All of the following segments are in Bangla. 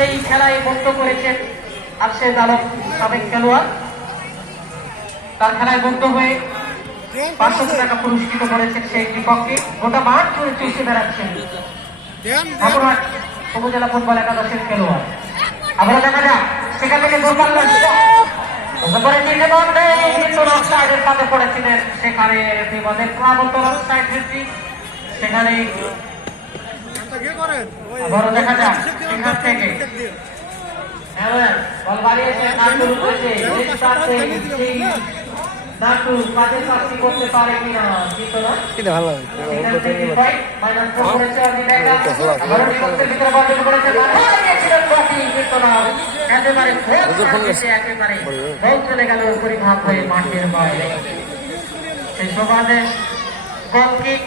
সেই খেলায় বন্ধ করেছেন আরশেদ আলম সাবেক খেলোয়াড়। তার খেলায় বন্ধ হয়ে 500 টাকা পুরস্কৃত করেছেন সেই বিপক্ষে। গোটা মাঠ জুড়ে চষে বেড়াচ্ছেন ঠাকুরহাট উপজেলা ফুটবল একাদশের খেলোয়াড়। আবার দেখা যাক সেখান থেকে অফসাইডের কাছে পড়েছিলেন, সেখানে বিপদের প্লাবন্তর অফসাইড ভিত্তিক। সেখানে আবারও দেখা যাক সেখান থেকে বল বাড়িয়েছে নাটুর হয়েছে নাটু কাজে চাকরি করতে পারে কিনা কিন্তু না ভালো চলে গেল পরিভাব হয়ে মাঠের বাইরে। সেই সুবাদে গোল কিক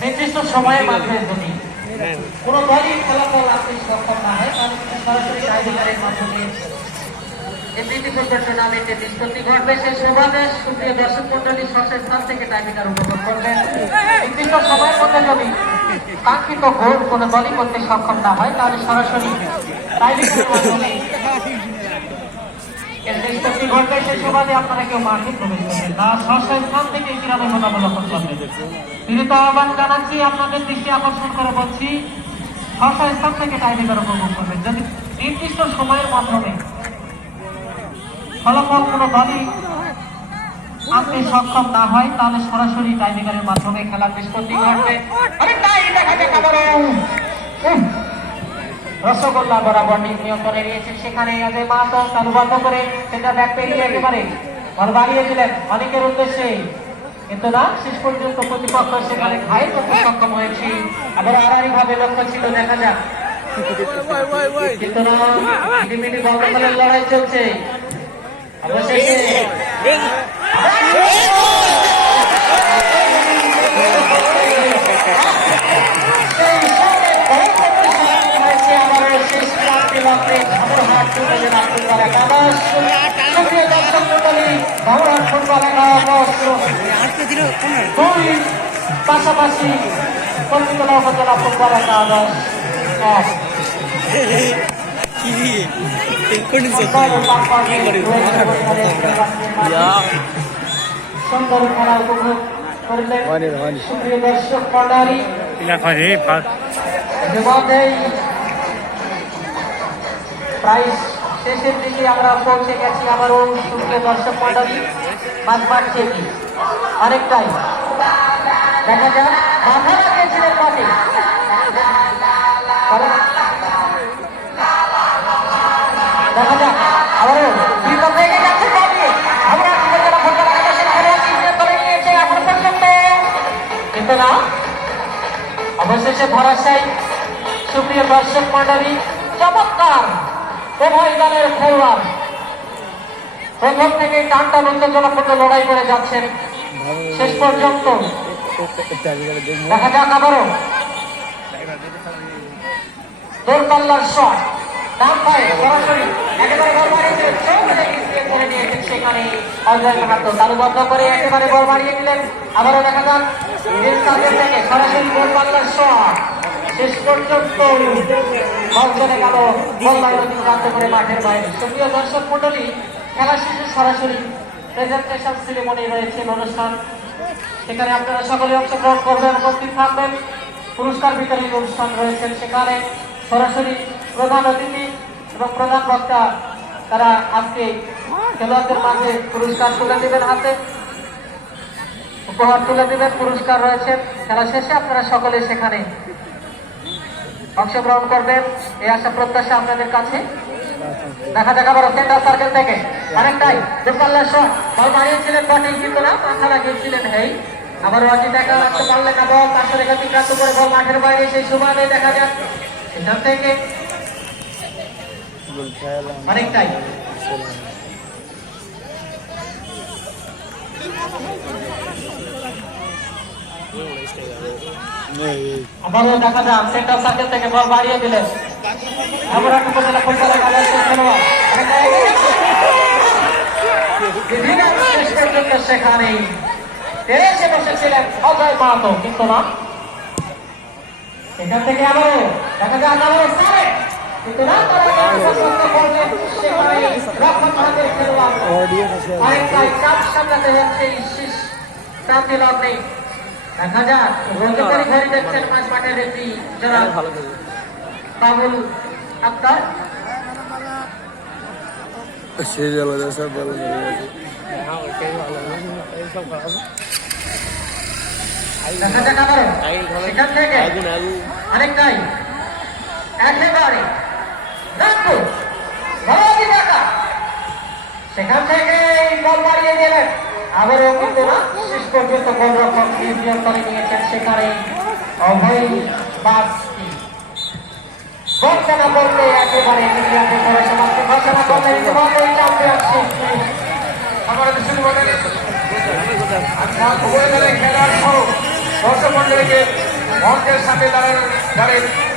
নির্দিষ্ট সময়ের মাধ্যমে যদি কোন দলই ফলাফল আপনি সক্ষম না হয় তাহলে সরাসরি টাইব্রেকারের মাধ্যমে টুর্নামেন্টে নিষ্পত্তি ঘটবে। সেই সুবাদে সুপ্রিয় দর্শক মন্ডলী স্থান থেকে টাইব্রেকার উপভোগ করবেন। নির্দিষ্ট সময়ের মধ্যে যদি কাঙ্ক্ষিত গোল কোন দলই করতে সক্ষম না হয় তাহলে সরাসরি টাইব্রেকারের মাধ্যমে নিষ্পত্তি ঘটবে। সেই সুবাদে আপনারা কেউ মাঠে প্রবেশ করবেন না, স্থান থেকে গ্রামে মতাবলম্বন করবেন। বিনীত আহ্বান জানাচ্ছি, আপনাদের দৃষ্টি আকর্ষণ করে বলছি স্থান থেকে টাইব্রেকার উপভোগ করবেন। যদি নির্দিষ্ট সময়ের মাধ্যমে ফলাফল কোনো দলই আনতে সক্ষম না হয় তাহলে সরাসরি টাইব্রেকারের মাধ্যমে খেলার নিষ্পত্তি ঘটবে। রসগোল্লা বরাবর নিয়ন্ত্রণে নিয়েছেন, সেখানে মাত্র তালুবদ্ধ করে সেটা ব্যাক পেরিয়ে একেবারে বল বাড়িয়েছিলেন অনেকের উদ্দেশ্যে, কিন্তু না শেষ পর্যন্ত প্রতিপক্ষ সেখানে ঘায়েল করতে সক্ষম হয়েছে। আবার আড়াআড়ি ভাবে লক্ষ্য ছিল, দেখা যাক কিন্তু না মিনিমিনি বলদখলের লড়াই চলছে। অবশেষে পাশাপাশি কলকাতা উপজেলা ফুটবল একাদশ সুন্দর খেলা উপভোগ করলেন সুপ্রিয় দর্শক মন্ডলী। প্রায় শেষের দিকে আমরা পৌঁছে গেছি। আবারও সুপ্রিয় দর্শক মন্ডলী মাঝ মাঠ থেকে অনেকটাই দেখা যাক মাথা লাগিয়েছিলেন মাঠে দেখা যাক আবারও বিপদ হয়ে যাচ্ছে কিন্তু না অবশেষে ধরাশায়ী। সুপ্রিয় দর্শক মন্ডলী, চমৎকার উভয় দলের খেলোয়াড় প্রথম থেকে টানটা উত্তেজনাপূর্ণ লড়াই করে যাচ্ছেন শেষ পর্যন্ত। দেখা যাক আবারও দূরপাল্লার শট নাম পায় সরাসরি একেবারে বল বাড়িয়ে করে নিয়েছেন, সেখানে তালুবদ্ধ করে একেবারে বল বাড়িয়ে দিলেন। আবারও দেখা যাক থেকে সরাসরি দূরপাল্লার শট শেষ পর্যন্ত বল চলে গেল বল প্রান্ত করে মাঠের বাইরে। সুপ্রিয় দর্শক মন্ডলী, খেলা শেষে সরাসরি প্রেজেন্টেশন সেরেমনি রয়েছে অনুষ্ঠান, সেখানে আপনারা সকলে অংশগ্রহণ করবেন, উপস্থিত থাকবেন। পুরস্কার বিতরণী অনুষ্ঠান রয়েছেন, সেখানে সরাসরি প্রধান অতিথি এবং প্রধান বক্তা তারা আজকে খেলোয়াড়দের মাঝে পুরস্কার তুলে দেবেন, হাতে উপহার তুলে দেবেন। পুরস্কার রয়েছে, খেলা শেষে আপনারা সকলে সেখানে অংশগ্রহণ করবেন এই আশা প্রত্যাশা আপনাদের কাছে। দেখা যাক আবার সেন্টার সার্কেল থেকে অনেকটাই দূরপাল্লার শট বল বাড়িয়েছিলেন বটেই, কিন্তু না মাথা লাগিয়েছিলেন হেই। আবার অজিত একা রাখতে পারলেন না বল, তার সঙ্গে অতিক্রান্ত করে বল মাঠের বাইরে। সেই সুবাদে দেখা যাক সেখান থেকে অনেকটাই আবারও দেখা যাক সেন্টার সার্কেল থেকে বল বাড়িয়ে দিলেন আবার একটা পর্যন্ত ফুটবলের খেলোয়াড় সেখানে এসে বসেছিলেন অজয় মাহাতো কিন্তু না এখান থেকে আবারও দেখা যাক আবারও সারে কিন্তু না রক্ষণ ভারতের খেলোয়াড় অনেকটাই চাপ সামলাতে হচ্ছে শান্তি লগ্নে দেখা যাক রোজগারি ঘড়ি দেখছেন মাঝ মাঠের একটি যারা বাবুল আক্তার দেখা যাক আবারও সেখান থেকে অনেকটাই একেবারে সেখান থেকে বল বাড়িয়ে দিলেন আবারও কিন্তু না শেষ পর্যন্ত গোলরক্ষক নিয়ন্ত্রণে নিয়েছেন সেখানে অভয় বাসটি ঘোষণা করলে একেবারে ঘোষণা করলে ইতিমধ্যেই চ্যাম্পিয়নশিপ আমাদের শুরু হয়ে গেছে খেলার দর্শক মন্ডলীকে মঞ্চের সাথে দাঁড়িয়ে